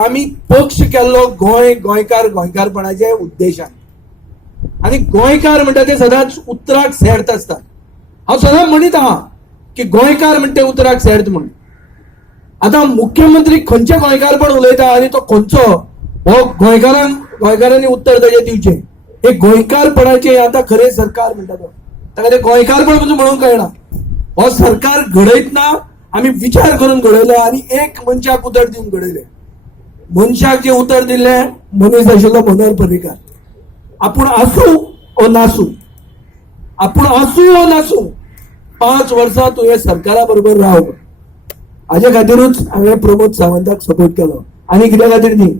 आम्ही पक्ष केल्लो गोंयकारपणाच्या उद्देशान आणि गोंयकार म्हणटा ते सदांच उतराक सेर्त आसता. हांव सदांच म्हणीत आहा की गोंयकार म्हणटा उतराक सेर्त म्हणून. आता मुख्यमंत्री खंयचे गोंयकारपण उलयता आणि तो खंयचो हो गोंयकारांनी उत्तर ताजें दिवचें. हे गोंयकारपणाचे आता खरें सरकार म्हणटा तो ताका ते गोंयकारपण म्हणून कळना. हो सरकार घडयतना आम्ही विचार करून घडयलो आणि एक मनशाक उतर दिवन घडयले. मनशाक जे उतर दिले मनीस आशिल्लो मनोहर पर्रीकार. आपूण आसूं ओ नासूं, आपूण आसूं ओ नासूं 5 वर्सां तूं हे सरकारा बरोबर राव. हाजे खातीरूच हांवें प्रमोद सावंताक सपोर्ट केलो. आनी कित्या खातीर न्ही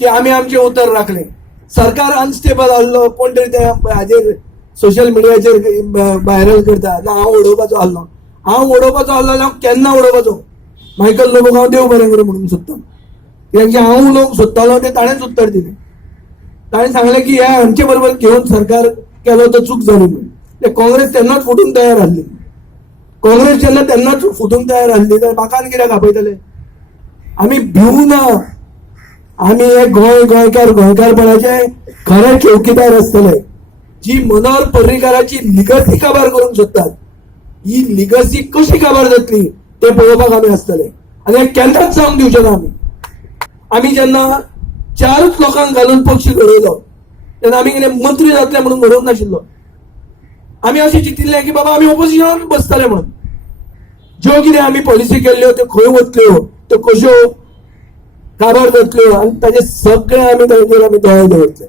की आमी आमचें उतर राखलें. सरकार अनस्टेबल आसलो, कोण तरी ते हाजेर सोशल मिडियाचेर व्हायरल करता. हांव उडोवपाचो आसलो, जाल्यार हांव केन्ना उडोवपाचो. मायकल लोबोक हांव देव बरें करूं म्हणून सोदता. कित्याक हांव उलोवंक सोदतालो ते ताणेंच उत्तर दिलें. ताणें सांगलें की हे हांचे बरोबर घेवन सरकार केलो तो चूक जाली म्हणून. ते काँग्रेस तेन्नाच फुटूंक तयार आसली. काँग्रेस जेन्ना तेन्नाच फुटूंक तयार आसली तर म्हाका आनी कित्याक आपयतले. आमी भिवूं ना. आमी हे गोंयकारपणाचे खरे चौकीदार आसतले. जी मनोहर पर्रीकाराची लिगसी काबार करूंक सोदतात, ही लिगसी कशी काबार जातली ते पळोवपाक आमी आसतले. आनी हे केन्नाच जावंक दिवचे ना. आमी जेन्ना 4च लोकांक घालून पक्ष घडयलो तेन्ना आमी कितें मंत्री जातले म्हणून घडोवंक नाशिल्लो. आमी अशें चिंतिल्लें की बाबा आमी ऑपोजिशनान बसतले म्हणून. ज्यो कितें आमी पॉलिसी केल्ल्यो त्यो खंय वतल्यो, त्यो कश्यो काबार जातल्यो आनी ताजे सगळे आमी ताजेर आमी दोळे दवरतले.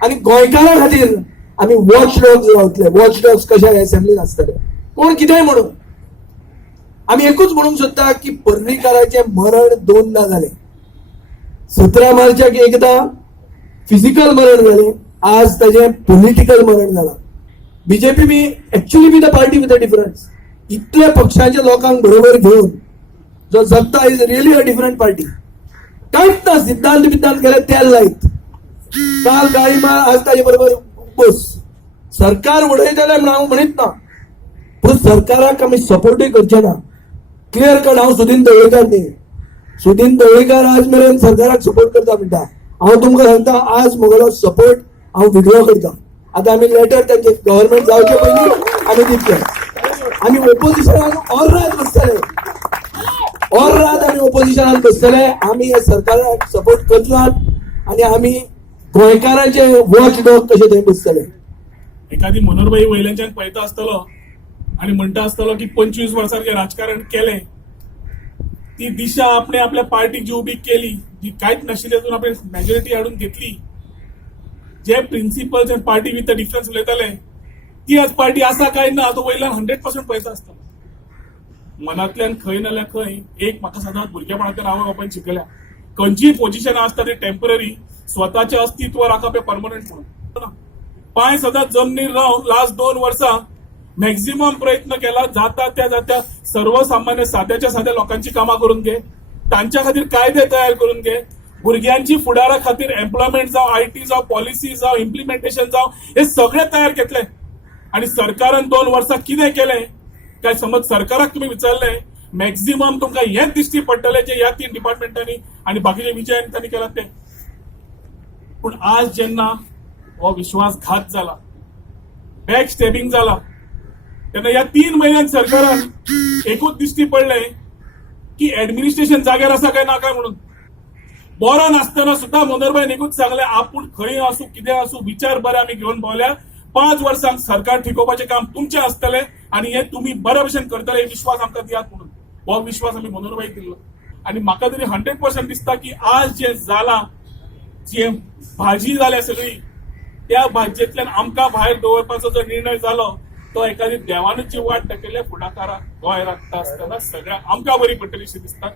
आनी गोंयकारां खातीर आमी वॉच डॉग्स रावतले. वॉच डॉग्स कशे एसेंब्लीन आसतले, कोण कितेंय म्हणून. आमी एकूच म्हणूंक सोदता की पर्रीकाराचें मरण 2दा जालें. 17 मार्चाक एकदा फिजिकल मरण जालें, आज ताजें पॉलिटिकल मरण जालां. BJP B actually be the party with a difference. इतल्या पक्षांच्या लोकांक बरोबर घेवन जो जगता is really a different party. कांयच ना, सिद्धांत गेले तेल लायत. काल गाळी मार, आज ताजे बरोबर बस. सरकार उडयतले म्हण हांव म्हणीत ना, पूण सरकाराक आमी सपोर्टूय करचे ना. क्लियर कट हांव सुदीन ढवळीकर न्ही. सुदीन ढवळीकर आज मेरेन सरकाराक सपोर्ट करता म्हणटा. हांव तुमकां सांगता आज म्हगेलो सपोर्ट हांव विड्रॉ करता. आतां आमी लेटर तांचे गव्हर्नमेंट जावचे पयलीं आमी दितले. आमी ओपोजिशनान ऑल रात बसतले. ऑल रात आमी ओपोजिशनान बसतले. आमी हे सरकाराक सपोर्ट करनात आनी आमी गोंयकारांचे वॉच डॉग कशे थंय बसतले. एखादी मनोहरबाई वयल्याच्यान पळयता आसतलो आणि म्हणटा आसतलो की 25 वर्सांचे राजकारण केले, ती दिशा आपण आपल्या पार्टीक जी उभी केली, जी कांयच नाशिल्ली तातूंत आपण मेजॉरिटी हाडून घेतली, जे प्रिन्सिपल्स आणि पार्टी विथ द डिफरन्स उलयताले ती आज पार्टी आसा काय ना तो वयल्यान 100% पळयता आसतलो. मनांतल्यान खंय नाल्यार खंय एक म्हाका सदांच भुरगेपणांतल्यान आवय बापायन शिकयल्या, खंयचीय पोझिशन आसता ती टेम्पररी, स्वताचें अस्तित्व राखप हें परमनंट म्हणून. पांय सदांच जमनीर रावन लास्ट 2 वर्सां मॅक्झिमम प्रयत्न केला जाता त्या सर्वसामान्य साध्या लोकांची कामां करून घे, तांच्या खातीर कायदे तयार करून घे, भुरग्यांची फुडारा खातीर एम्प्लॉयमेंट जावं, आयटी जावं, पॉलिसी जावं, इम्प्लिमेंटेशन जावं, हे सगळे तयार केतले. आणि सरकारान 2 वर्सां कितें केलें काय समज सरकाराक तुम्ही विचारलें, मॅक्झिमम तुमकां हेंच दिश्टी पडटलें जे ह्या 3 डिपार्टमेंटांनी आणि बाकीच्या विजयान तांणी केला ते. पूण आज जेन्ना हो विश्वासघात जाला, बॅक स्टॅबिंग जाला, तेन्ना ह्या 3 म्हयन्यात सरकारान एकूच दिश्टी पडलें की ऍडमिनिस्ट्रेशन जाग्यार आसा काय ना काय म्हणून. बरो नासतना सुद्धा मनोहरबाईन एकूच सांगलें, आपूण खंय आसूं कितें आसूं विचार बरे आमी घेवन भोवल्या. 5 वर्सांक सरकार ठिकोवपाचें काम तुमचें आसतलें आनी हें तुमी बरे भशेन करतले, विश्वास आमकां दियात म्हणून. हो विश्वास आमी मनोहरबाईक दिल्लो. आनी म्हाका तरी 100% दिसता की आज जे जालां, जी भाजी जाल्या सगळी, त्या भाजयेंतल्यान आमकां भायर दवरपाचो जो निर्णय जालो तो एखादी देवानूच जी वाट दाखयल्या फुडाकाराक गोंय राखता आसतना सगळ्यांक आमकां बरी पडटली अशें दिसता.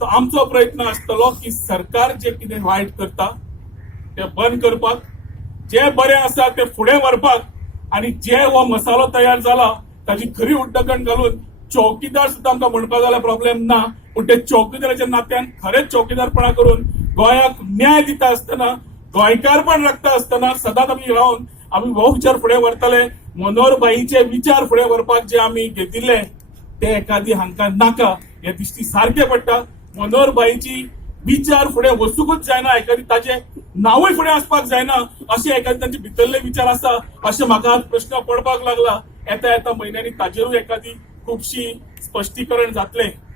तो आमचो प्रयत्न आसतलो की सरकार जे कितें वायट करता तें बंद करपाक, जे बरें आसा तें फुडें व्हरपाक, आनी जे हो मसालो तयार जाला ताची खरी उड्डकण घालून चौकीदार सुद्दां आमकां म्हणपाक जाल्यार प्रॉब्लेम ना, पूण ते चौकीदाराच्या नात्यान खरेंच चौकीदारपणा करून गोंयाक न्याय दिता आसतना, गोंयकारपण राखता आसतना सदांच आमी रावन आमी हो विचार फुडें व्हरतले. मनोहरबाईचे विचार फुडें व्हरपाक जे आमी घेतिल्ले ते एखादी हांकां नाका हे दिश्टी सारकें पडटा. मनोहरबाईची विचार फुडें वचूकच जायना, एखादी ताजे नांवूय फुडें आसपाक जायना अशे एखादे तांचे भितरले विचार आसा अशें म्हाका आज प्रश्न पडपाक लागला. येता येता म्हयन्यांनी ताजेरूय एखादी खुबशी स्पश्टीकरण जातलें.